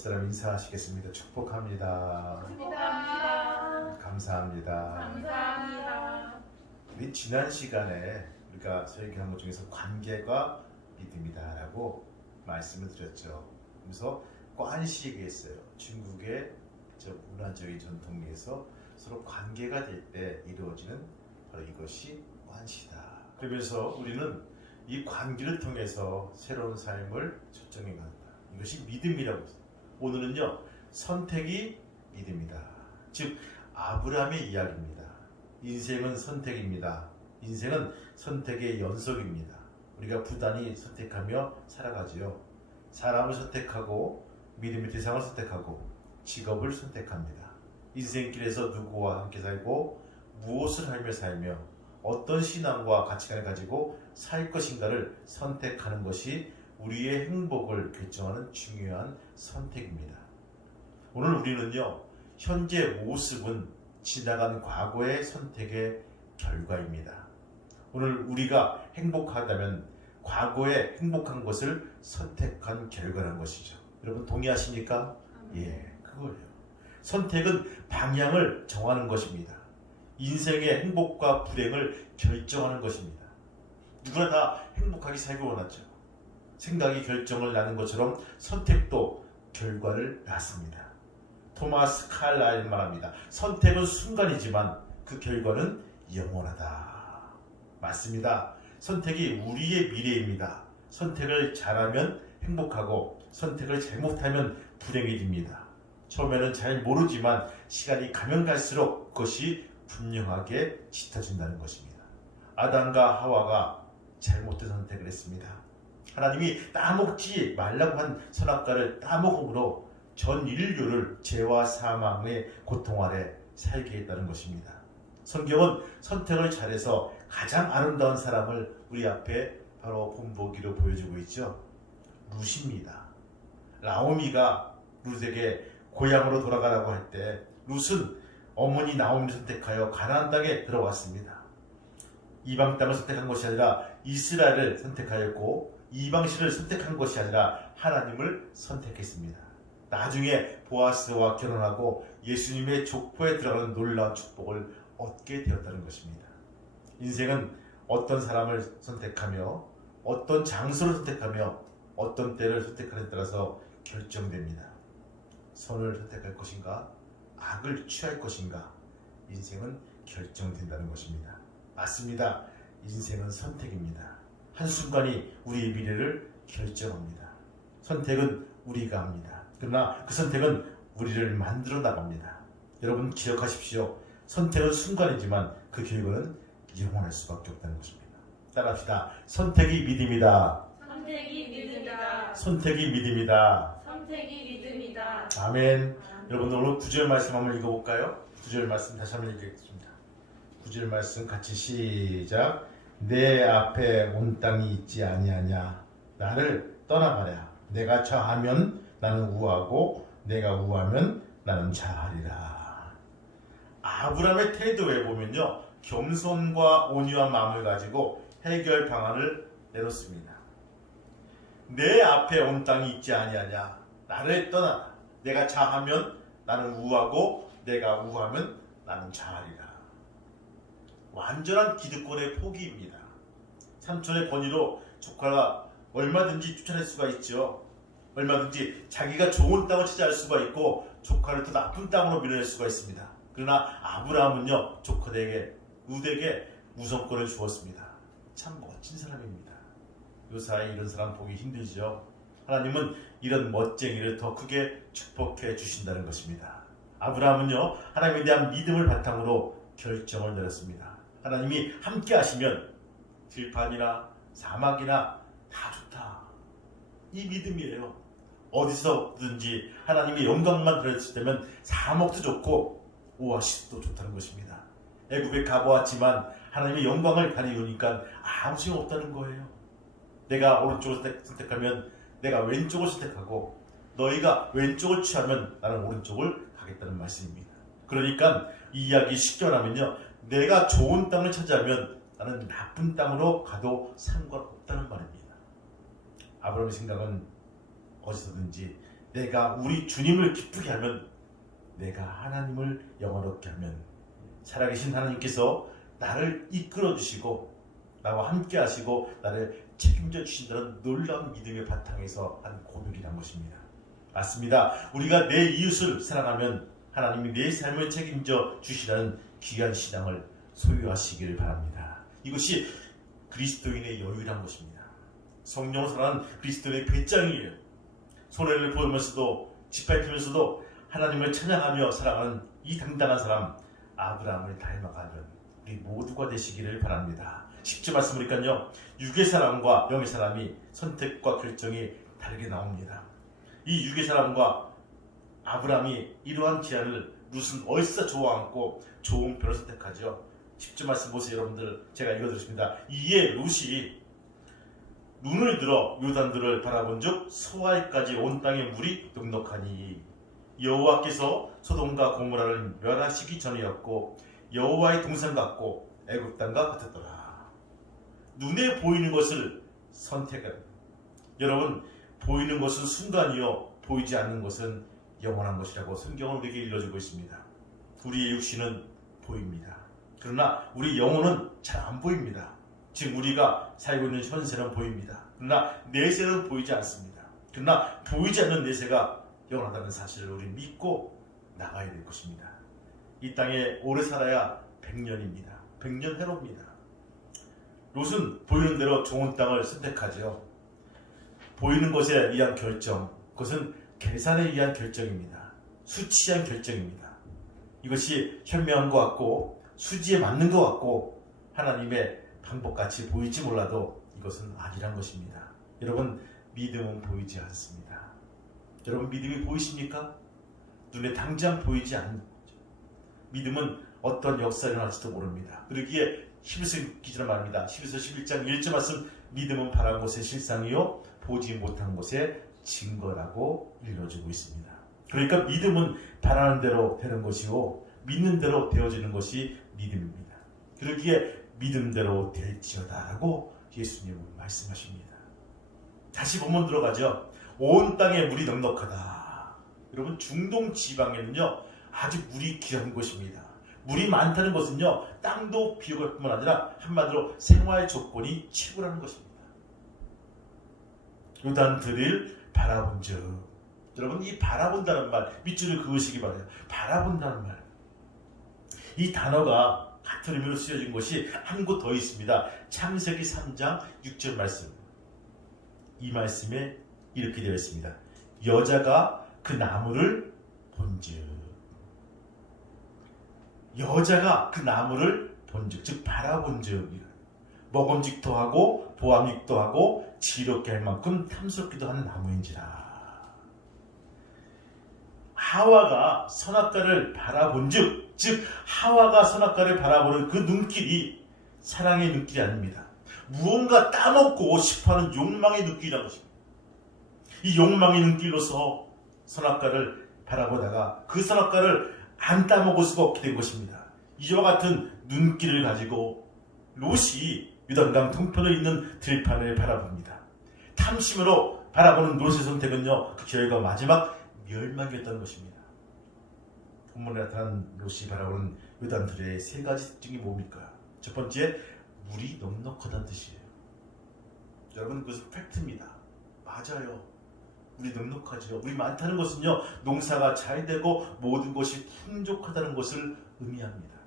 집사람 인사하시겠습니다. 축복합니다. 축복합니다. 감사합니다. 감사합니다. 우리 지난 시간에 우리가 설교한 것 중에서 관계가 믿음이다라고 말씀을 드렸죠. 그래서 관시 얘기했어요. 중국의 저 문화적인 전통에서 서로 관계가 될 때 이루어지는 바로 이것이 관시다. 그러면서 우리는 이 관계를 통해서 새로운 삶을 초청해 간다. 이것이 믿음이라고 했어요. 오늘은요, 선택이 믿음이다. 즉 아브라함의 이야기입니다. 인생은 선택입니다. 인생은 선택의 연속입니다. 우리가 부단히 선택하며 살아가지요. 사람을 선택하고 믿음의 대상을 선택하고 직업을 선택합니다. 인생길에서 누구와 함께 살고 무엇을 하며 살며 어떤 신앙과 가치관을 가지고 살 것인가를 선택하는 것이 우리의 행복을 결정하는 중요한 선택입니다. 오늘 우리는요, 현재 모습은 지나간 과거의 선택의 결과입니다. 오늘 우리가 행복하다면 과거에 행복한 것을 선택한 결과라는 것이죠. 여러분 동의하십니까? 예, 그거예요. 선택은 방향을 정하는 것입니다. 인생의 행복과 불행을 결정하는 것입니다. 누구나 다 행복하게 살기 원하죠. 생각이 결정을 낳는 것처럼 선택도 결과를 낳습니다. 토마스 칼라일 말합니다. 선택은 순간이지만 그 결과는 영원하다. 맞습니다. 선택이 우리의 미래입니다. 선택을 잘하면 행복하고 선택을 잘못하면 불행해집니다. 처음에는 잘 모르지만 시간이 가면 갈수록 그것이 분명하게 짙어진다는 것입니다. 아담과 하와가 잘못된 선택을 했습니다. 하나님이 따먹지 말라고 한 선악과를 따먹음으로 전 인류를 죄와 사망의 고통 아래 살게 했다는 것입니다. 성경은 선택을 잘해서 가장 아름다운 사람을 우리 앞에 바로 본보기로 보여주고 있죠. 룻입니다. 나오미가 룻에게 고향으로 돌아가라고 할 때 룻은 어머니 나오미를 선택하여 가나안 땅에 들어왔습니다. 이방 땅을 선택한 것이 아니라 이스라엘을 선택하였고 이방신을 선택한 것이 아니라 하나님을 선택했습니다. 나중에 보아스와 결혼하고 예수님의 족보에 들어가는 놀라운 축복을 얻게 되었다는 것입니다. 인생은 어떤 사람을 선택하며 어떤 장소를 선택하며 어떤 때를 선택하는 따라서 결정됩니다. 선을 선택할 것인가 악을 취할 것인가 인생은 결정된다는 것입니다. 맞습니다. 인생은 선택입니다. 한순간이 우리의 미래를 결정합니다. 선택은 우리가 합니다. 그러나 그 선택은 우리를 만들어 나갑니다. 여러분 기억하십시오. 선택은 순간이지만 그 결과는 영원할 수밖에 없다는 것입니다. 따라합시다. 선택이 믿음이다. 선택이 믿음이다. 선택이 믿음이다. 선택이 믿음이다. 아멘. 여러분 오늘 9절 말씀 한번 읽어볼까요? 9절 말씀 다시 한번 읽겠습니다. 9절 말씀 같이 시작. 내 앞에 온 땅이 있지 아니하냐. 나를 떠나가랴. 내가 좌하면 나는 우하고 내가 우하면 나는 좌하리라. 아브라함의 태도에 보면요, 겸손과 온유한 마음을 가지고 해결 방안을 내놓습니다. 내 앞에 온 땅이 있지 아니하냐. 나를 떠나라. 내가 좌하면 나는 우하고 내가 우하면 나는 좌하리라. 완전한 기득권의 포기입니다. 삼촌의 권위로 조카가 얼마든지 쫓아낼 수가 있죠. 얼마든지 자기가 좋은 땅을 차지할 수가 있고 조카를 더 나쁜 땅으로 밀어낼 수가 있습니다. 그러나 아브라함은요, 조카에게 룻에게 우선권을 주었습니다. 참 멋진 사람입니다. 요사이 이런 사람 보기 힘들죠. 하나님은 이런 멋쟁이를 더 크게 축복해 주신다는 것입니다. 아브라함은요, 하나님에 대한 믿음을 바탕으로 결정을 내렸습니다. 하나님이 함께 하시면 들판이나 사막이나 다 좋다. 이 믿음이에요. 어디서든지 하나님의 영광만 들었을 때면 사막도 좋고 오아시스도 좋다는 것입니다. 애굽에 가보았지만 하나님의 영광을 가리우니까 아무 소용 없다는 거예요. 내가 오른쪽을 선택하면 내가 왼쪽을 선택하고 너희가 왼쪽을 취하면 나는 오른쪽을 가겠다는 말씀입니다. 그러니까 이 이야기 쉽게 말하면요, 내가 좋은 땅을 차지하면 나는 나쁜 땅으로 가도 상관없다는 말입니다. 아브라함의 생각은 어디서든지 내가 우리 주님을 기쁘게 하면, 내가 하나님을 영화롭게 하면 살아계신 하나님께서 나를 이끌어 주시고 나와 함께 하시고 나를 책임져 주신다는 놀라운 믿음의 바탕에서 한 고백이란 것입니다. 맞습니다. 우리가 내 이웃을 사랑하면 하나님이 내 삶을 책임져 주시라는 귀한 신앙을 소유하시기를 바랍니다. 이것이 그리스도인의 여유란 것입니다. 성령을 사랑하는 그리스도인의 배짱이에요. 손해를 보면서도 짓밟히면서도 하나님을 찬양하며 살아가는 이 당당한 사람, 아브라함을 닮아가는 우리 모두가 되시기를 바랍니다. 10절 말씀 보니까요, 육의 사람과 영의 사람이 선택과 결정이 다르게 나옵니다. 이 육의 사람과 아브라함이 이러한 제안을 룻은 얼싸 좋아하고 좋은 편을 선택하죠. 10절 말씀 보세요. 여러분들, 제가 읽어드렸습니다. 이에 룻이 눈을 들어 요단들을 바라본즉 소아에까지 온 땅의 물이 넉넉하니 여호와께서 소돔과 고모라를 멸하시기 전이었고 여호와의 동산 같고 애굽 땅과 같았더라. 눈에 보이는 것을 선택하라. 여러분, 보이는 것은 순간이요 보이지 않는 것은 영원한 것이라고 성경은 우리에게 일러주고 있습니다. 우리의 육신은 보입니다. 그러나 우리 영혼은 잘 안 보입니다. 지금 우리가 살고 있는 현세는 보입니다. 그러나 내세는 보이지 않습니다. 그러나 보이지 않는 내세가 영원하다는 사실을 우리 믿고 나가야 될 것입니다. 이 땅에 오래 살아야 100년입니다. 100년 해롭니다. 롯은 보이는 대로 좋은 땅을 선택하죠. 보이는 것에 의한 결정, 그것은 계산에 의한 결정입니다. 수치한 결정입니다. 이것이 현명한 것 같고 수지에 맞는 것 같고 하나님의 방법같이 보일지 몰라도 이것은 아니란 것입니다. 여러분, 믿음은 보이지 않습니다. 여러분, 믿음이 보이십니까? 눈에 당장 보이지 않는 거죠. 믿음은 어떤 역사가 일어날지도 모릅니다. 그러기에 히브리서 기자는 말합니다. 히브리서 11장 1절 말씀, 믿음은 바란 것의 실상이요 보지 못한 것의 증거라고 일러주고 있습니다. 그러니까 믿음은 바라는 대로 되는 것이요 믿는 대로 되어지는 것이 믿음입니다. 그러기에 믿음대로 될지어다라고 예수님은 말씀하십니다. 다시 본문 들어가죠. 온 땅에 물이 넉넉하다. 여러분, 중동 지방에는요 아주 물이 귀한 곳입니다. 물이 많다는 것은요 땅도 비옥할 뿐만 아니라 한마디로 생활 조건이 최고라는 것입니다. 요단들을 바라본즉, 여러분, 이 바라본다는 말 밑줄을 그으시기 바라요. 바라본다는 말, 이 단어가 같은 의미로 쓰여진 것이 한 곳 더 있습니다. 창세기 3장 6절 말씀. 이 말씀에 이렇게 되어 있습니다. 여자가 그 나무를 본즉, 여자가 그 나무를 본즉, 즉 바라본즉, 먹음직도 하고 보암직도 하고 지롭게 할 만큼 탐스럽기도 하는 나무인지라. 하와가 선악과를 바라본즉, 즉 하와가 선악과를 바라보는 그 눈길이 사랑의 눈길이 아닙니다. 무언가 따먹고 싶어하는 욕망의 눈길이라는 것입니다. 이 욕망의 눈길로서 선악과를 바라보다가 그 선악과를 안 따먹을 수가 없게 된 것입니다. 이와 같은 눈길을 가지고 롯이 요단강 동편에 있는 들판을 바라봅니다. 탐심으로 바라보는 롯의 선택은요, 그 결과 마지막 멸망이었다는 것입니다. 본문에 나타난 롯이 바라보는 요단들의 세 가지 특징이 뭡니까? 첫 번째, 물이 넉넉하다는 뜻이에요. 여러분, 그것은 팩트입니다. 맞아요. 물이 넉넉하죠. 물이 많다는 것은요, 농사가 잘 되고 모든 것이 풍족하다는 것을 의미합니다.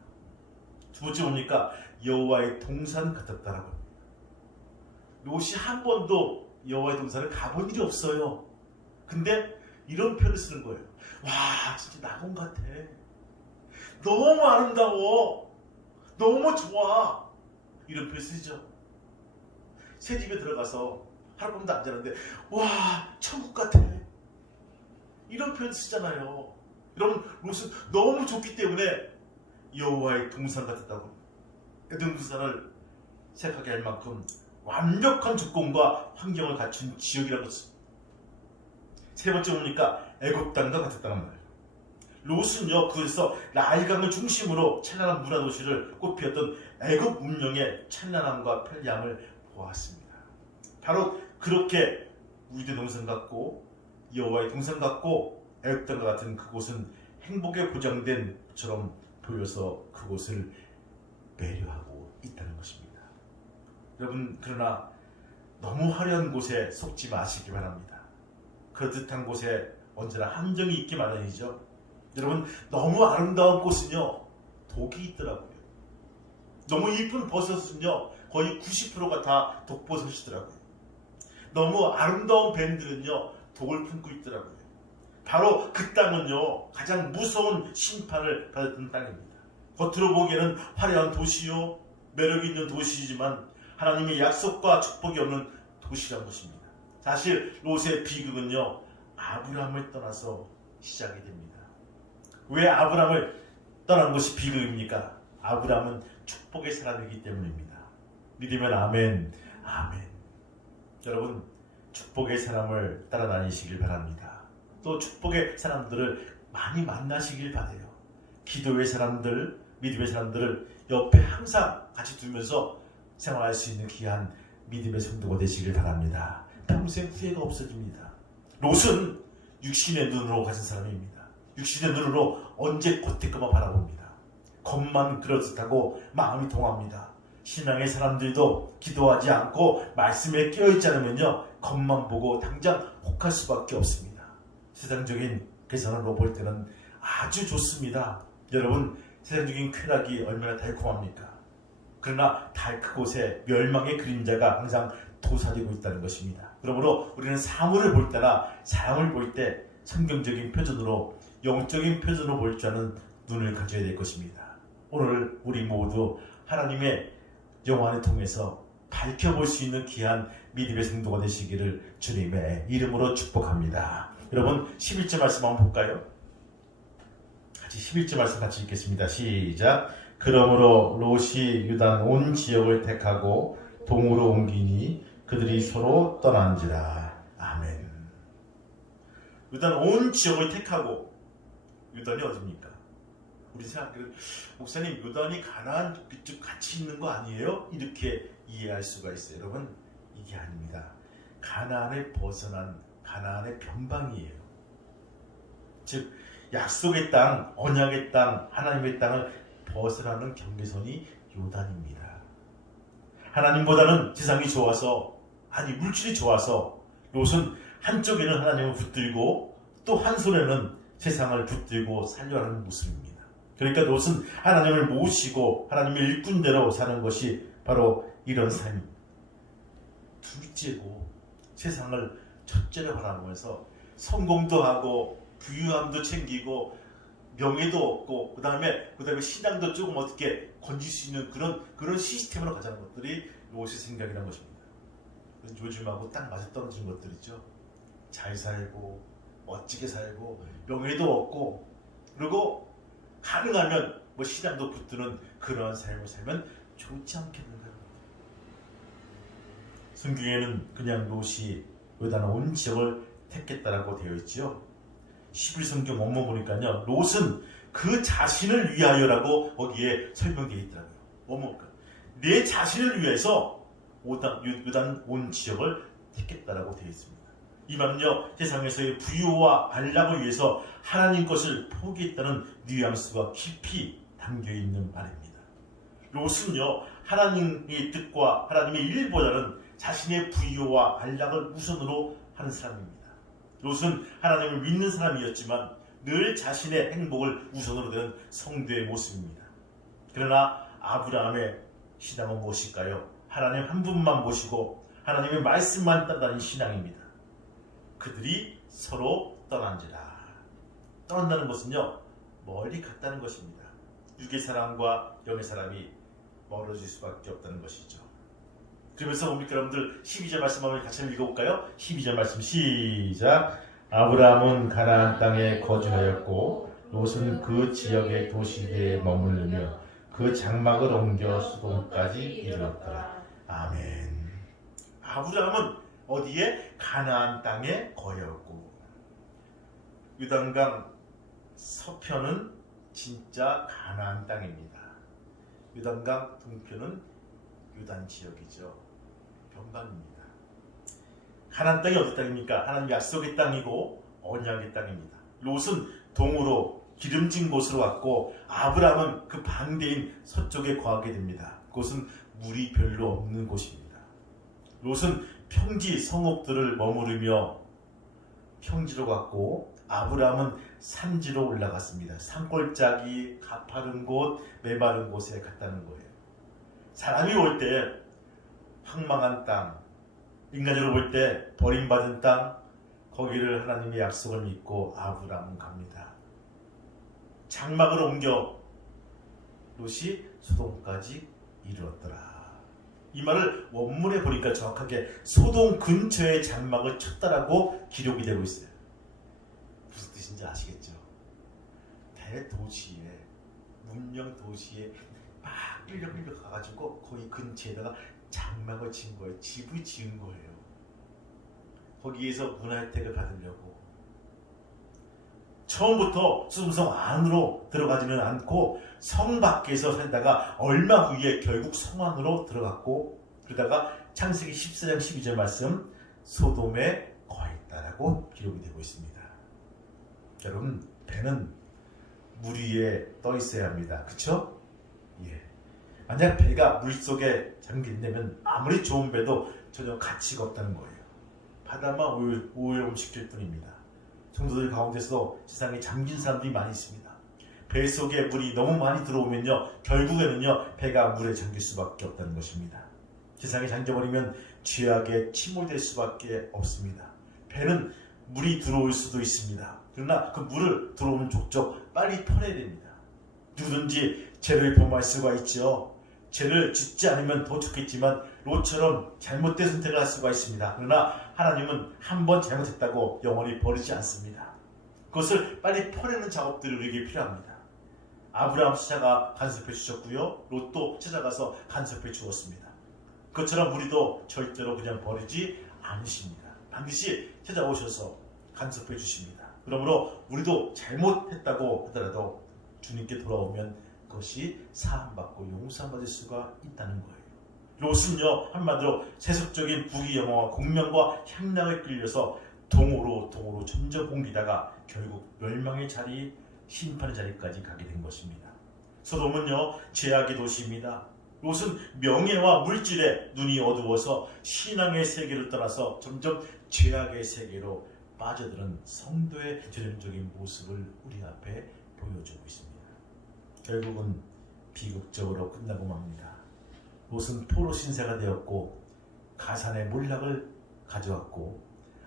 두 번째 뭡니까? 여호와의 동산 같았다라고 합니다. 롯이 한 번도 여호와의 동산을 가본 일이 없어요. 근데 이런 표현을 쓰는 거예요. 와, 진짜 낙원 같아. 너무 아름다워. 너무 좋아. 이런 표현 쓰죠. 새 집에 들어가서 하룻밤도 안 자는데 와, 천국 같아. 이런 표현 쓰잖아요. 여러분, 롯은 너무 좋기 때문에 여호와의 동산 같았다고. 에덴 동산을 생각하게 할 만큼 완벽한 조건과 환경을 갖춘 지역이라고 했습니다. 세 번째 뭡니까? 애굽 땅과 같았다는 말이에요. 롯은요, 그래서 나일강을 중심으로 찬란한 문화 도시를 꽃피웠던 애굽 문명의 찬란함과 편리함을 보았습니다. 바로 그렇게 우리도 동산 같고 여호와의 동산 같고 애굽 땅과 같은 그곳은 행복에 보장된 것처럼 보여서 그곳을 배려하고 있다는 것입니다. 여러분, 그러나 너무 화려한 곳에 속지 마시기 바랍니다. 그럴듯한 곳에 언제나 함정이 있기 마련이죠. 여러분, 너무 아름다운 꽃은요 독이 있더라고요. 너무 이쁜 버섯은요 거의 90%가 다 독버섯이더라고요. 너무 아름다운 밴들은요 독을 품고 있더라고요. 바로 그 땅은요 가장 무서운 심판을 받았던 땅입니다. 겉으로 보기에는 화려한 도시요 매력 있는 도시이지만 하나님의 약속과 축복이 없는 도시란 것입니다. 사실 롯의 비극은요 아브라함을 떠나서 시작이 됩니다. 왜 아브라함을 떠난 것이 비극입니까? 아브라함은 축복의 사람이기 때문입니다. 믿으면 아멘, 아멘. 여러분, 축복의 사람을 따라다니시길 바랍니다. 또 축복의 사람들을 많이 만나시길 바라요. 기도의 사람들, 믿음의 사람들을 옆에 항상 같이 두면서 생활할 수 있는 귀한 믿음의 성도가 되시길 바랍니다. 평생 후회가 없어집니다. 롯은 육신의 눈으로 가진 사람입니다. 육신의 눈으로 언제 겉에것만 바라봅니다. 겉만 그럴듯하고 마음이 동합니다. 신앙의 사람들도 기도하지 않고 말씀에 깨어있지 않으면요 겉만 보고 당장 혹할 수밖에 없습니다. 세상적인 계산으로 볼 때는 아주 좋습니다. 여러분, 세상적인 쾌락이 얼마나 달콤합니까? 그러나 그곳에 멸망의 그림자가 항상 도사리고 있다는 것입니다. 그러므로 우리는 사물을 볼 때나 사람을 볼 때 성경적인 표준으로 영적인 표준으로 볼 줄 아는 눈을 가져야 될 것입니다. 오늘 우리 모두 하나님의 영안을 통해서 밝혀볼 수 있는 귀한 믿음의 성도가 되시기를 주님의 이름으로 축복합니다. 여러분 11절 말씀 한번 볼까요? 같이 11절 말씀 같이 읽겠습니다. 시작. 그러므로 롯이 유단 온 지역을 택하고 동으로 옮기니 그들이 서로 떠난지라. 아멘. 유단 온 지역을 택하고, 유단이 어디입니까? 우리 생각하기는 목사님 유단이 가나안 그쪽 같이 있는 거 아니에요? 이렇게 이해할 수가 있어요. 여러분, 이게 아닙니다. 가나안을 벗어난 가나안의 변방이에요. 즉 약속의 땅, 언약의 땅, 하나님의 땅을 벗어나는 경계선이 요단입니다. 하나님보다는 세상이 좋아서, 아니 물질이 좋아서 롯은 한쪽에는 하나님을 붙들고 또 한 손에는 세상을 붙들고 살려하는 모습입니다. 그러니까 롯은 하나님을 모시고 하나님의 일꾼대로 사는 것이 바로 이런 삶입니다. 둘째고 세상을 첫째로 바라보면서 성공도 하고 부유함도 챙기고 명예도 얻고 그 다음에 신앙도 조금 어떻게 건질 수 있는 그런 시스템으로 가자는 것들이 롯의 생각이라는 것입니다. 요즘하고 딱 맞아떨어진 것들이죠. 잘 살고 멋지게 살고 명예도 얻고 그리고 가능하면 신앙도 붙드는 그러한 삶을 살면 좋지 않겠는가. 성경에는 그냥 롯이 요단 온 지역을 택했다라고 되어 있지요. 11성경 원문 보니까요 롯은 그 자신을 위하여라고 거기에 설명되어 있더라고요. 뭐뭡니까? 내 자신을 위해서 요단 온 지역을 택했다라고 되어 있습니다. 이 말은요 세상에서의 부유와 안락을 위해서 하나님 것을 포기했다는 뉘앙스가 깊이 담겨있는 말입니다. 롯은요 하나님의 뜻과 하나님의 일보다는 자신의 부유와 안락을 우선으로 하는 사람입니다. 롯은 하나님을 믿는 사람이었지만 늘 자신의 행복을 우선으로 드는 성도의 모습입니다. 그러나 아브라함의 신앙은 무엇일까요? 하나님 한 분만 모시고 하나님의 말씀만 따르는 신앙입니다. 그들이 서로 떠난지라. 떠난다는 것은요 멀리 갔다는 것입니다. 육의 사람과 영의 사람이 멀어질 수밖에 없다는 것이죠. 그러면서 뭡니까 여러분들 12절 말씀 한번 같이 읽어볼까요? 12절 말씀 시작. 아브라함은 가나안 땅에 거주하였고 롯은 그 지역의 도시에 머무르며 그 장막을 옮겨 수동까지 이르렀더라. 아멘. 아브라함은 어디에? 가나안 땅에 거였고 요단강 서편은 진짜 가나안 땅입니다. 요단강 동편은 요단 지역이죠. 변방입니다. 가나안 땅이 어디 땅입니까? 하나님 약속의 땅이고 언약의 땅입니다. 롯은 동으로 기름진 곳으로 왔고 아브라함은 그 반대인 서쪽에 거하게 됩니다. 그곳은 물이 별로 없는 곳입니다. 롯은 평지 성읍들을 머무르며 평지로 갔고 아브라함은 산지로 올라갔습니다. 산골짜기, 가파른 곳, 메마른 곳에 갔다는 거예요. 사람이 볼 때 황망한 땅, 인간적으로 볼 때 버림받은 땅, 거기를 하나님의 약속을 믿고 아브라함은 갑니다. 장막을 옮겨 롯이 소돔까지 이르렀더라. 이 말을 원문에 보니까 정확하게 소돔 근처에 장막을 쳤다라고 기록이 되고 있어요. 무슨 뜻인지 아시겠죠? 대도시에, 문명 도시에 막 끌려 가가지고 거기 근처에다가 장막을 친 거예요. 집을 지은 거예요. 거기에서 문화 혜택을 받으려고. 처음부터 수dom성 안으로 들어가지는 않고 성 밖에서 살다가 얼마 후에 결국 성 안으로 들어갔고, 그러다가 창세기 14장 12절 말씀 소돔에 거했다라고 기록이 되고 있습니다. 여러분, 배는 물 위에 떠 있어야 합니다. 그쵸? 예. 만약 배가 물속에 잠긴다면 아무리 좋은 배도 전혀 가치가 없다는 거예요. 바다만 오염시킬 뿐입니다. 성도들 가운데서 세상에 잠긴 사람들이 많이 있습니다. 배 속에 물이 너무 많이 들어오면요, 결국에는요 배가 물에 잠길 수밖에 없다는 것입니다. 세상에 잠겨버리면 죄악에 침몰될 수밖에 없습니다. 배는 물이 들어올 수도 있습니다. 그러나 그 물을 들어오는 족족 빨리 퍼내야 됩니다. 누구든지 죄를 범할 수가 있죠. 죄를 짓지 않으면 더 좋겠지만 롯처럼 잘못된 선택을 할 수가 있습니다. 그러나 하나님은 한 번 잘못했다고 영원히 버리지 않습니다. 그것을 빨리 퍼내는 작업들이 우리에게 필요합니다. 아브라함 찾아가 간섭해 주셨고요, 롯도 찾아가서 간섭해 주었습니다. 그것처럼 우리도 절대로 그냥 버리지 않으십니다. 반드시 찾아오셔서 간섭해 주십니다. 그러므로 우리도 잘못했다고 하더라도 주님께 돌아오면 그것이 사함받고 용서받을 수가 있다는 거예요. 롯은요, 한마디로 세속적인 부귀영화와 공명과 향락을 끌려서 동으로 점점 옮기다가 결국 멸망의 자리, 심판의 자리까지 가게 된 것입니다. 소돔은요, 죄악의 도시입니다. 롯은 명예와 물질에 눈이 어두워서 신앙의 세계를 떠나서 점점 죄악의 세계로 빠져드는 성도의 전형적인 모습을 우리 앞에 보여주고 있습니다. 결국은 비극적으로 끝나고 맙니다. 롯은 포로 신세가 되었고 가산의 몰락을 가져왔고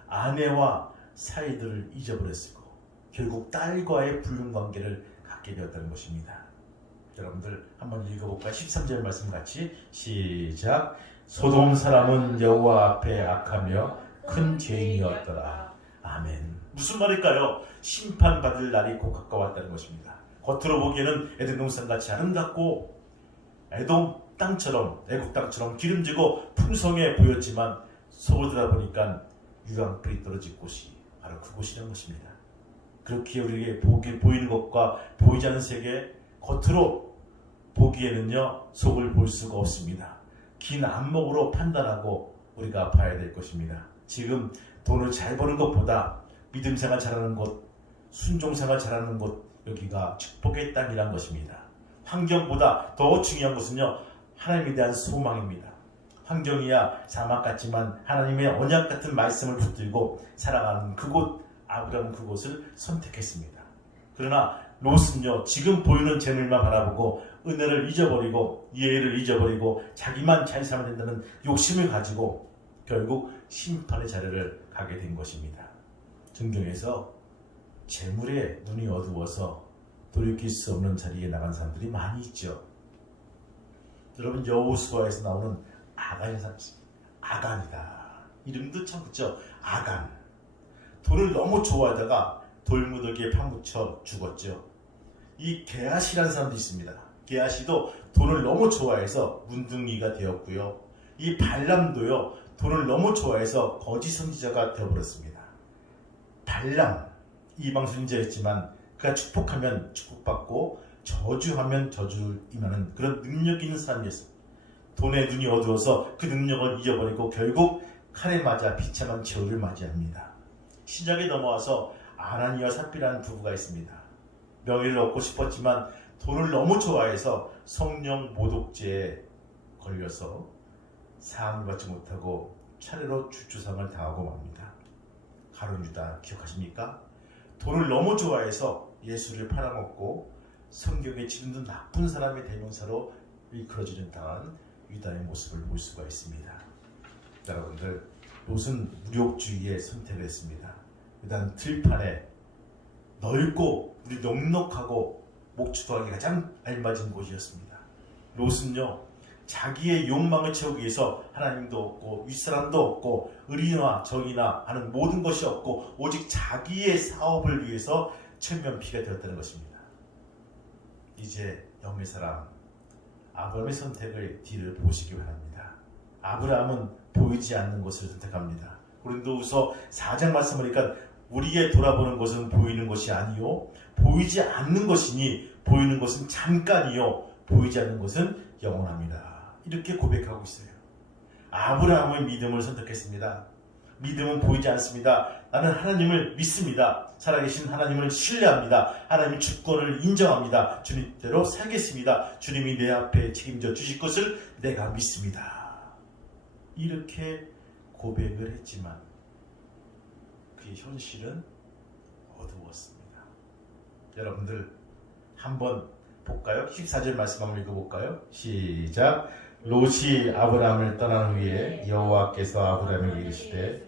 아내와 사이들을 잊어버렸고 결국 딸과의 불륜관계를 갖게 되었다는 것입니다. 여러분들 한번 읽어볼까요? 13절 말씀 같이 시작. 소돔 사람은 여호와 앞에 악하며 큰 죄인이었더라. 아멘. 무슨 말일까요? 심판받을 날이 곧 가까웠다는 것입니다. 겉으로 보기에는 에덴 동산같이 아름답고 에돔 땅처럼, 애국 땅처럼 기름지고 풍성해 보였지만 속을 들어보니까 유황불이 떨어질 곳이 바로 그곳이라는 것입니다. 그렇게 우리에게 보이는 것과 보이지 않는 세계, 겉으로 보기에는요 속을 볼 수가 없습니다. 긴 안목으로 판단하고 우리가 봐야 될 것입니다. 지금 돈을 잘 버는 것보다 믿음 생활 잘하는 곳, 순종 생활 잘하는 곳, 여기가 축복의 땅이란 것입니다. 환경보다 더 중요한 것은요, 하나님에 대한 소망입니다. 환경이야 사막 같지만 하나님의 언약 같은 말씀을 붙들고 살아가는 그곳, 아브라함은 그곳을 선택했습니다. 그러나 롯은요, 지금 보이는 재물만 바라보고 은혜를 잊어버리고 예의를 잊어버리고 자기만 잘 살면 된다는 욕심을 가지고 결국 심판의 자리를 가게 된 것입니다. 성경에서 재물에 눈이 어두워서 돌이킬 수 없는 자리에 나간 사람들이 많이 있죠. 여러분, 여호수아에서 나오는 아간이라는 사람이 있습니다. 아간이다. 이름도 참 그렇죠. 아간. 돌을 너무 좋아하다가 돌무더기에 파묻혀 죽었죠. 이 게하시라는 사람도 있습니다. 게하시도 돈을 너무 좋아해서 문둥이가 되었고요. 이 발람도요, 돈을 너무 좋아해서 거짓 선지자가 되어버렸습니다. 발람, 이방 선지자였지만 그가 축복하면 축복받고 저주하면 저주를 임하는 그런 능력 있는 사람이었습니다. 돈에 눈이 어두워서 그 능력을 잊어버리고 결국 칼에 맞아 비참한 최후를 맞이합니다. 신약에 넘어와서 아나니와 삽비라는 부부가 있습니다. 명예를 얻고 싶었지만 돈을 너무 좋아해서 성령 모독죄에 걸려서 사함을 받지 못하고 차례로 주추상을 당하고 맙니다. 가룟 유다 기억하십니까? 돈을 너무 좋아해서 예수를 팔아먹고 성경에 지름든 나쁜 사람의 대명사로 일컬어지는 당한 유다의 모습을 볼 수가 있습니다. 여러분들, 롯은 무력주의에 선택을 했습니다. 일단 들판에 넓고 우리 넉넉하고 목축하기 가장 알맞은 곳이었습니다. 롯은요, 자기의 욕망을 채우기 위해서 하나님도 없고 윗사람도 없고 의리나 정의나 하는 모든 것이 없고 오직 자기의 사업을 위해서 천면피가 되었다는 것입니다. 이제 영의 사람 아브라함의 선택의 뒤를 보시기 바랍니다. 아브라함은 보이지 않는 것을 선택합니다. 고린도후서 4장 말씀하니까 우리의 돌아보는 것은 보이는 것이 아니요 보이지 않는 것이니 보이는 것은 잠깐이요 보이지 않는 것은 영원합니다. 이렇게 고백하고 있어요. 아브라함의 믿음을 선택했습니다. 믿음은 보이지 않습니다. 나는 하나님을 믿습니다. 살아계신 하나님을 신뢰합니다. 하나님의 주권을 인정합니다. 주님대로 살겠습니다. 주님이 내 앞에 책임져 주실 것을 내가 믿습니다. 이렇게 고백을 했지만 그의 현실은 어두웠습니다. 여러분들 한번 볼까요? 14절 말씀 한번 읽어볼까요? 시작. 롯이 아브라함을 떠난 후에 여호와께서 아브라함에게 이르시되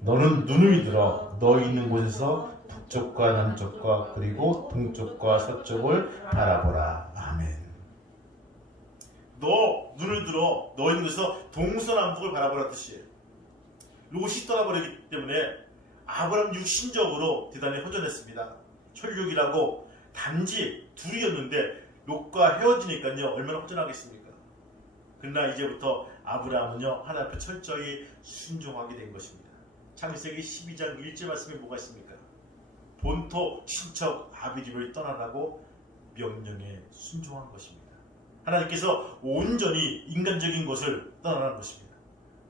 너는 눈을 들어 너 있는 곳에서 북쪽과 남쪽과 그리고 동쪽과 서쪽을 바라보라. 아멘. 너 눈을 들어 너 있는 곳에서 동서남북을 바라보라 뜻이에요. 롯이 떠나버리기 때문에 아브라함 육신적으로 대단히 허전했습니다. 혈육이라고 단지 둘이었는데 롯과 헤어지니까요 얼마나 허전하겠습니까? 그러나 이제부터 아브라함은요 하나님 앞에 철저히 순종하게 된 것입니다. 창세기 12장 1절 말씀에 뭐가 있습니까? 본토 친척 아비집을 떠나라고 명령에 순종한 것입니다. 하나님께서 온전히 인간적인 것을 떠나라는 것입니다.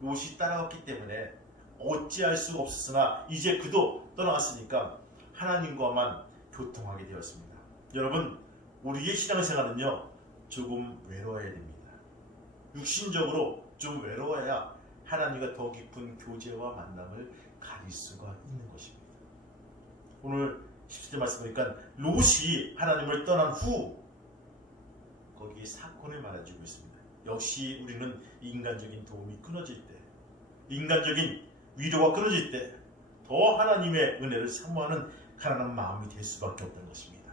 롯이 따라왔기 때문에 어찌할 수가 없었으나 이제 그도 떠나갔으니까 하나님과만 교통하게 되었습니다. 여러분, 우리의 신앙생활은요 조금 외로워야 됩니다. 육신적으로 좀 외로워야 하나님과 더 깊은 교제와 만남을 가질 수가 있는 것입니다. 오늘 17절 말씀 보니까 롯이 하나님을 떠난 후 거기에 사건을 말해주고 있습니다. 역시 우리는 인간적인 도움이 끊어질 때, 인간적인 위로가 끊어질 때 더 하나님의 은혜를 사모하는 가난한 마음이 될 수밖에 없다는 것입니다.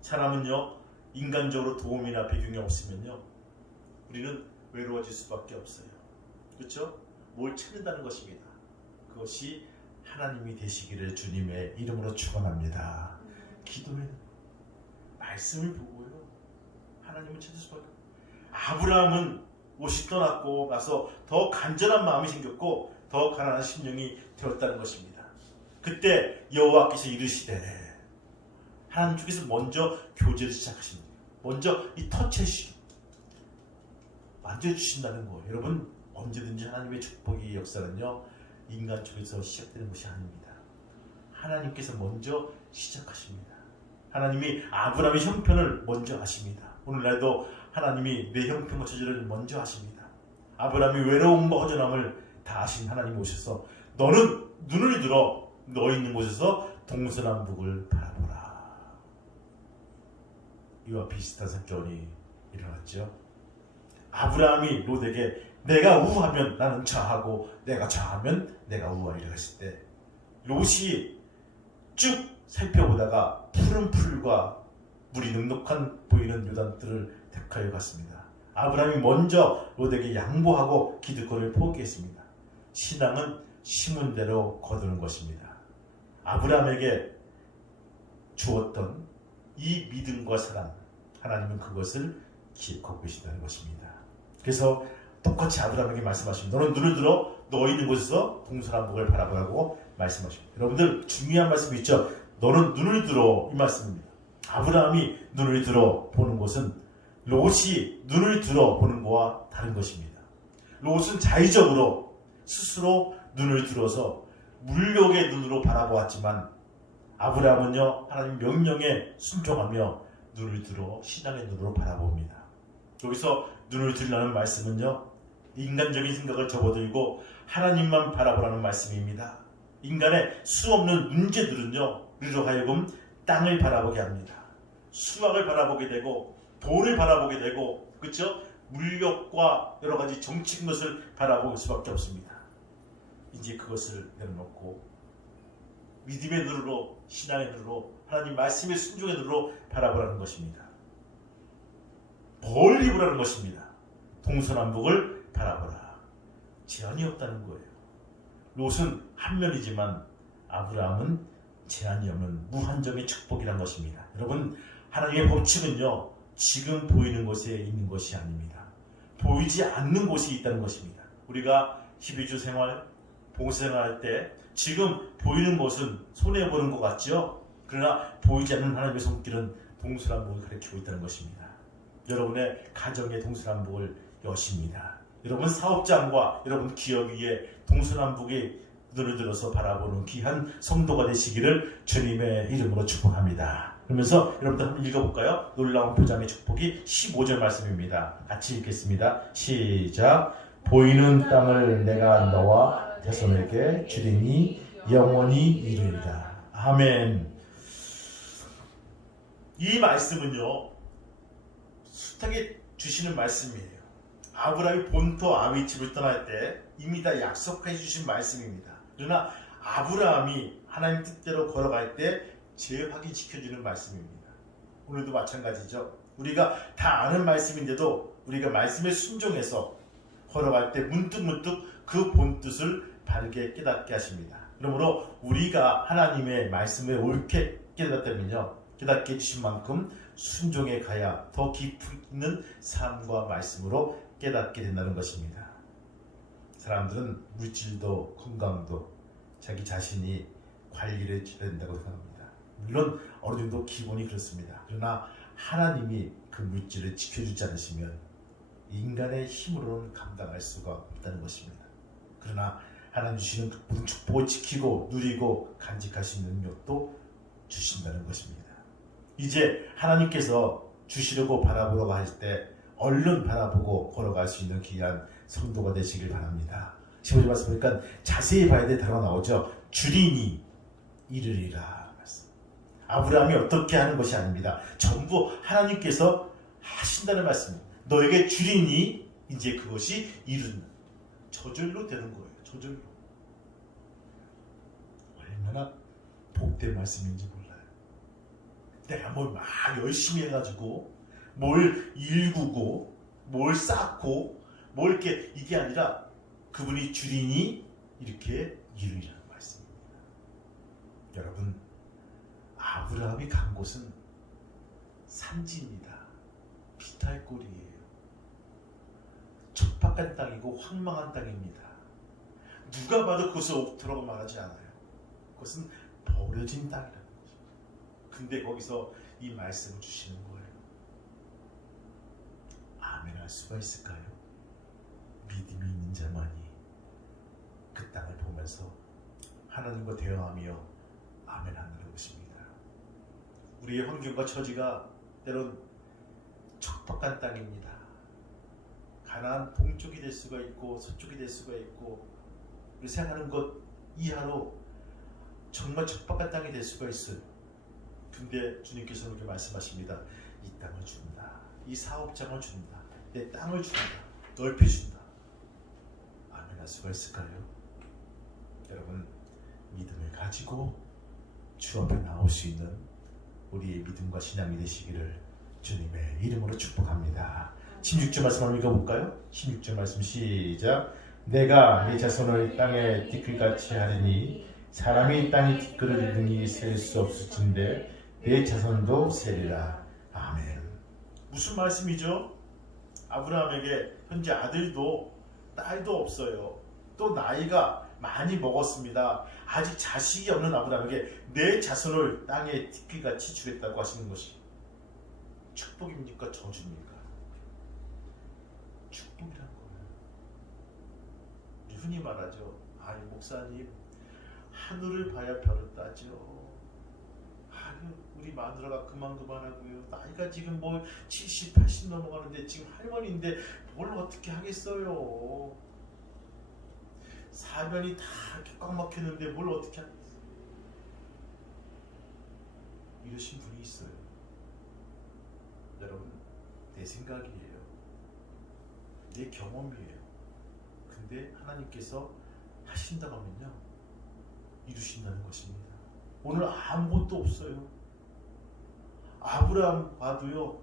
사람은요 인간적으로 도움이나 배경이 없으면요 우리는 외로워질 수밖에 없어요. 그렇죠? 뭘 찾는다는 것입니다. 그것이 하나님이 되시기를 주님의 이름으로 축원합니다. 기도해요. 말씀을 보고요. 하나님을 찾을 수밖에 없어요. 아브라함은 옷이 떠났고 나서 더 간절한 마음이 생겼고 더 가난한 심령이 되었다는 것입니다. 그때 여호와께서 이르시되 하나님 쪽에서 먼저 교제를 시작하십니다. 먼저 이 터치해주시고 만져주신다는 거. 여러분 언제든지 하나님의 축복의 역사는요 인간 쪽에서 시작되는 것이 아닙니다. 하나님께서 먼저 시작하십니다. 하나님이 아브라함의 형편을 먼저 하십니다. 오늘날도 하나님이 내 형편과 처지를 먼저 하십니다. 아브라함이 외로움과 허전함을 다 아신 하나님 오셔서 너는 눈을 들어 너 있는 곳에서 동서남북을 바라보라. 이와 비슷한 사건이 일어났죠. 아브라함이 롯에게 내가 우하면 나는 좌하고 내가 좌하면 내가 우하리라 했을 때 롯이 쭉 살펴보다가 푸른 풀과 물이 넉넉한 보이는 요단들을 택하여 갔습니다. 아브라함이 먼저 롯에게 양보하고 기득권을 포기했습니다. 신앙은 심은 대로 거두는 것입니다. 아브라함에게 주었던 이 믿음과 사랑, 하나님은 그것을 기억하고 계신다는 것입니다. 그래서 똑같이 아브라함에게 말씀하십니다. 너는 눈을 들어 너 있는 곳에서 동서남북을 바라보라고 말씀하십니다. 여러분들 중요한 말씀이 있죠. 너는 눈을 들어 이 말씀입니다. 아브라함이 눈을 들어 보는 것은 롯이 눈을 들어 보는 것과 다른 것입니다. 롯은 자의적으로 스스로 눈을 들어서 물욕의 눈으로 바라보았지만 아브라함은요 하나님 명령에 순종하며 눈을 들어 신앙의 눈으로 바라봅니다. 여기서 눈을 들라는 말씀은요 인간적인 생각을 접어들고 하나님만 바라보라는 말씀입니다. 인간의 수없는 문제들은요 우리로 하여금 땅을 바라보게 합니다. 수학을 바라보게 되고 돈을 바라보게 되고 그렇죠? 물욕과 여러 가지 정치인 것을 바라볼 수밖에 없습니다. 이제 그것을 내려놓고 믿음의 눈으로 신앙의 눈으로 하나님 말씀의 순종의 눈으로 바라보라는 것입니다. 멀리 보라는 것입니다. 동서남북을 바라보라. 제한이 없다는 거예요. 롯은 한 면이지만 아브라함은 제한이 없는 무한정의 축복이란 것입니다. 여러분 하나님의 법칙은요 지금 보이는 곳에 있는 것이 아닙니다. 보이지 않는 곳이 있다는 것입니다. 우리가 12주 생활, 봉사생활 할 때 지금 보이는 것은 손해보는 것 같죠? 그러나 보이지 않는 하나님의 손길은 동서남북을 가리키고 있다는 것입니다. 여러분의 가정의 동서남북을 여십니다. 여러분 사업장과 여러분 기업 위에 동서남북의 눈을 들어서 바라보는 귀한 성도가 되시기를 주님의 이름으로 축복합니다. 그러면서 여러분들 한번 읽어볼까요? 놀라운 보장의 축복이 15절 말씀입니다. 같이 읽겠습니다. 시작. 보이는 땅을 내가 너와 자손에게 주리니 영원히 이르리라. 아멘. 이 말씀은요 숱하게 주시는 말씀이에요. 아브라함이 본토 아비집을 떠날 때 이미 다 약속해 주신 말씀입니다. 그러나 아브라함이 하나님 뜻대로 걸어갈 때 재확인시켜주는 말씀입니다. 오늘도 마찬가지죠. 우리가 다 아는 말씀인데도 우리가 말씀에 순종해서 걸어갈 때 문득문득 그 본뜻을 바르게 깨닫게 하십니다. 그러므로 우리가 하나님의 말씀을 옳게 깨닫다면요 깨닫게 해주신 만큼 순종해 가야 더 깊이 있는 삶과 말씀으로 깨닫게 된다는 것입니다. 사람들은 물질도 건강도 자기 자신이 관리를 해야 된다고 생각합니다. 물론 어느 정도 기본이 그렇습니다. 그러나 하나님이 그 물질을 지켜주지 않으시면 인간의 힘으로는 감당할 수가 없다는 것입니다. 그러나 하나님 주시는 그 모든 축복을 지키고 누리고 간직할 수 있는 능력도 주신다는 것입니다. 이제 하나님께서 주시려고 바라보려고 할 때 얼른 바라보고 걸어갈 수 있는 귀한 성도가 되시길 바랍니다. 15절 말씀 보니까 자세히 봐야 될 단어가 나오죠. 주리니 이르리라 말씀. 아브라함이 어떻게 하는 것이 아닙니다. 전부 하나님께서 하신다는 말씀입니다. 너에게 주리니 이제 그것이 이룬다. 저절로 되는 거예요. 저절로. 얼마나 복된 말씀인지 몰라요. 내가 뭘 막 열심히 해가지고 뭘 일구고 뭘 쌓고 뭘 이렇게 이게 아니라 그분이 주리니 이렇게 이루리라는 말씀입니다. 여러분 아브라함이 간 곳은 산지입니다. 비탈골이에요. 척박한 땅이고 황망한 땅입니다. 누가 봐도 그것을 옥토라고 말하지 않아요. 그것은 버려진 땅이라는 거죠. 근데 거기서 이 말씀을 주시는 거예요. 아멘할 수가 있을까요? 믿음이 있는 자만이 그 땅을 보면서 하나님과 대화하며 아멘하는 것입니다. 우리의 환경과 처지가 때론 척박한 땅입니다. 가나안 동쪽이 될 수가 있고 서쪽이 될 수가 있고 우리 생각하는 것 이하로 정말 척박한 땅이 될 수가 있어요. 근데 주님께서 이렇게 말씀하십니다. 이 땅을 준다. 이 사업장을 준다. 내 땅을 준다. 넓혀준다. 아멘 할 수가 있을까요? 여러분 믿음을 가지고 주 앞에 나올 수 있는 우리의 믿음과 신앙이 되시기를 주님의 이름으로 축복합니다. 16절 말씀 한번 읽어볼까요? 16절 말씀 시작. 내가 네 자손을 땅에 티끌같이 하리니 사람이 땅의 티끌을 능히 셀 수 없을진데 내 자손도 세리라. 아멘. 무슨 말씀이죠? 아브라함에게 현재 아들도 딸도 없어요. 또 나이가 많이 먹었습니다. 아직 자식이 없는 아브라함에게 내 자손을 땅에 티끌같이 주겠다고 하시는 것이 축복입니까? 저주입니까? 축복이란 거예요. 흔히 말하죠. 아니 목사님 하늘을 봐야 별을 따죠. 우리 마누라가 그만하고요. 나이가 지금 뭐 70, 80 넘어가는데 지금 할머니인데 뭘 어떻게 하겠어요. 사변이 다 이렇게 꽉 막혔는데 뭘 어떻게 하겠어요. 이러신 분이 있어요. 여러분, 내 생각이에요. 내 경험이에요. 근데 하나님께서 하신다고 하면요, 이루신다는 것입니다. 오늘 아무것도 없어요. 아브라함 봐도요,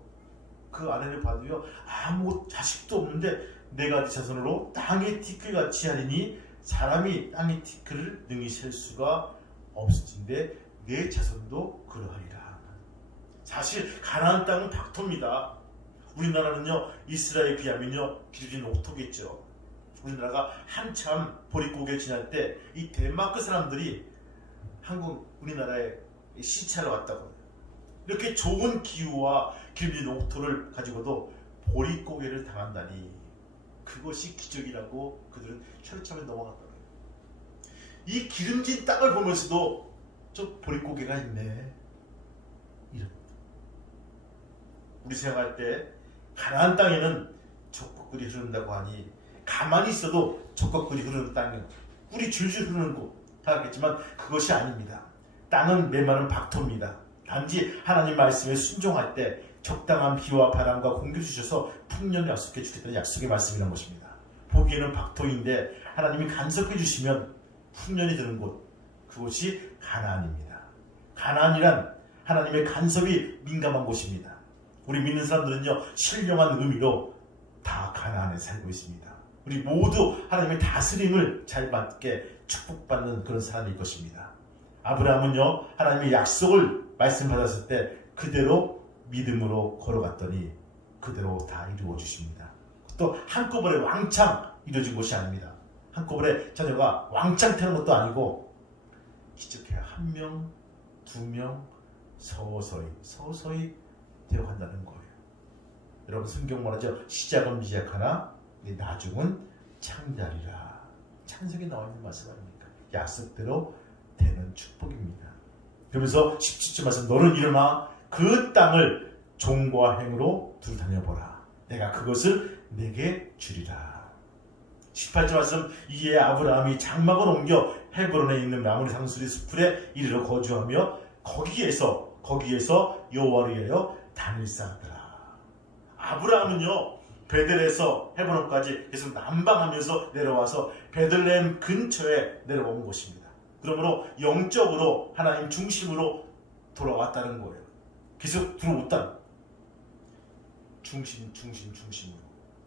그 아내를 봐도요, 아무 자식도 없는데 내가 네 자손으로 땅의 티끌같이 하리니 사람이 땅의 티끌을 능히 셀 수가 없으신데 내 자손도 그러하리라. 사실 가나안 땅은 박토입니다. 우리나라는요, 이스라엘에 비하면요 길진 옥토겠죠. 우리나라가 한참 보릿고개 지날 때 이 덴마크 사람들이 우리나라에 시찰을 왔다고. 이렇게 좋은 기후와 길진 옥토를 가지고도 보릿고개를 당한다니, 그것이 기적이라고 그들은 철저하게 넘어갔다고 해요. 이 기름진 땅을 보면서도 저 보릿고개가 있네. 이런. 우리 생각할 때 가나안 땅에는 젖꼭꿀이 흐른다고 하니 가만히 있어도 젖꼭꿀이 흐르는 땅이 꿀이 줄줄 흐르는 곳 하겠지만 그것이 아닙니다. 땅은 메마른 박토입니다. 단지 하나님 말씀에 순종할 때 적당한 비와 바람과 공기를 주셔서 풍년을 약속해 주겠다는 약속의 말씀이라는 것입니다. 보기에는 박토인데 하나님이 간섭해 주시면 풍년이 드는 곳, 그곳이 가나안입니다. 가나안이란 하나님의 간섭이 민감한 곳입니다. 우리 믿는 사람들은요, 신령한 의미로 다 가나안에 살고 있습니다. 우리 모두 하나님의 다스림을 잘 받게 축복받는 그런 사람일 것입니다. 아브라함은요, 하나님의 약속을 말씀받았을 때 그대로 믿음으로 걸어갔더니 그대로 다 이루어 주십니다. 또 한꺼번에 왕창 이루어진 것이 아닙니다. 한꺼번에 자녀가 왕창 태어난 것도 아니고 기적해야 1명, 2명 서서히 되어간다는 거예요. 여러분, 성경 말하죠. 시작은 미약하나 나중은 창대하리라. 창세기에 나와 있는 말씀 아닙니까? 약속대로 되는 축복입니다. 그러면서 17절 말씀, 너는 일어나 그 땅을 종과 행으로 두루 다녀보라. 내가 그것을 내게 주리라. 18절 말씀, 이에 아브라함이 장막을 옮겨 헤브론에 있는 나무리 상수리 숲에 이르러 거주하며 거기에서 여호와를 위하여 단을 쌓았더라. 아브라함은요, 베델에서 헤브론까지 계속 남방하면서 내려와서 베들레헴 근처에 내려온 것입니다. 그러므로 영적으로 하나님 중심으로 돌아왔다는 거예요. 계속 들어왔다. 중심으로.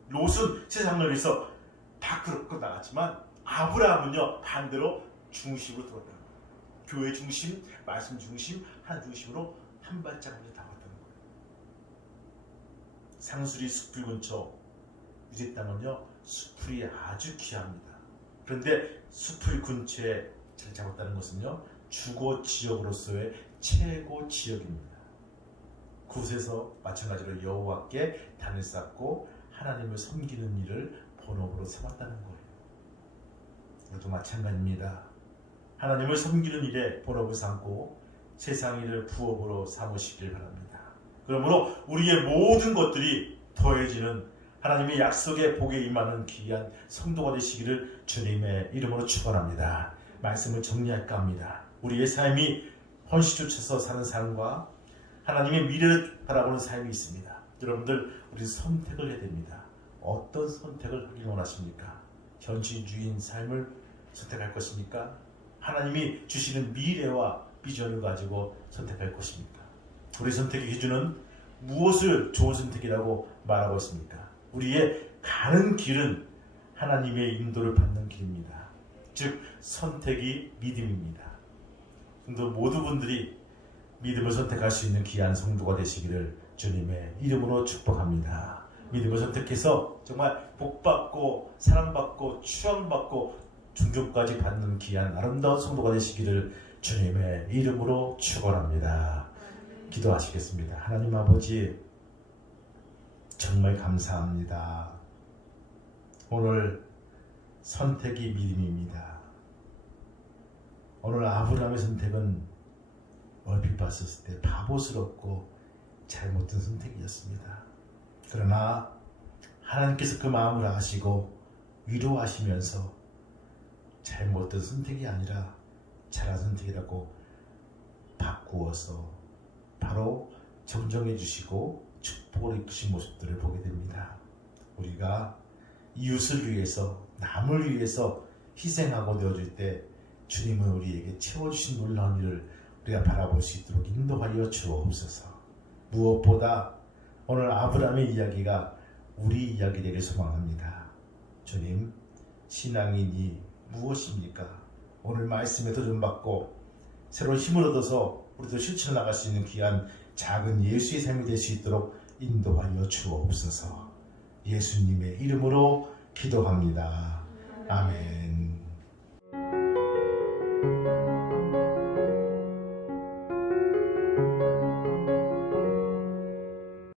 롯은 세상을 위해서 밖으로 나갔지만 아브라함은요, 반대로 중심으로 들어왔다는 거예요. 교회 중심, 말씀 중심, 하나님 중심으로 한 발짝 먼저 나왔다는 거예요. 상수리 숲을 근처 유대 땅은요, 숲이 아주 귀합니다. 그런데 숲을 근처에 잘 잡았다는 것은요, 주거 지역으로서의 최고 지역입니다. 그곳에서 마찬가지로 여호와께 단을 쌓고 하나님을 섬기는 일을 본업으로 삼았다는 거예요. 우리도 마찬가지입니다. 하나님을 섬기는 일에 본업을 삼고 세상 일을 부업으로 삼으시길 바랍니다. 그러므로 우리의 모든 것들이 더해지는 하나님의 약속의 복에 임하는 귀한 성도가 되시기를 주님의 이름으로 축원합니다. 말씀을 정리할까 합니다. 우리의 삶이 헌신조차서 사는 삶과 하나님의 미래를 바라보는 삶이 있습니다. 여러분들, 우리 선택을 해야 됩니다. 어떤 선택을 하길 원하십니까? 현실주의인 삶을 선택할 것입니까? 하나님이 주시는 미래와 비전을 가지고 선택할 것입니까? 우리 선택의 기준은 무엇을 좋은 선택이라고 말하고 있습니까? 우리의 가는 길은 하나님의 인도를 받는 길입니다. 즉, 선택이 믿음입니다. 성도 모두 분들이 믿음을 선택할 수 있는 귀한 성도가 되시기를 주님의 이름으로 축복합니다. 믿음을 선택해서 정말 복받고 사랑받고 추앙받고 존경까지 받는 귀한 아름다운 성도가 되시기를 주님의 이름으로 축원합니다. 기도하시겠습니다. 하나님 아버지, 정말 감사합니다. 오늘 선택이 믿음입니다. 오늘 아브라함의 선택은 얼핏 봤을 때 바보스럽고 잘못된 선택이었습니다. 그러나 하나님께서 그 마음을 아시고 위로하시면서 잘못된 선택이 아니라 잘한 선택이라고 바꾸어서 바로 정정해 주시고 축복을 입으신 모습들을 보게 됩니다. 우리가 이웃을 위해서 남을 위해서 희생하고 내어줄 때 주님은 우리에게 채워주신 놀라운 일을 우리가 바라볼 수 있도록 인도하여 주옵소서. 무엇보다 오늘 아브라함의 이야기가 우리 이야기 되길 소망합니다. 주님, 신앙인이 무엇입니까? 오늘 말씀에 도전받고 새로운 힘을 얻어서 우리도 실천해 나갈 수 있는 귀한 작은 예수의 삶이 될 수 있도록 인도하여 주옵소서. 예수님의 이름으로 기도합니다. 아멘.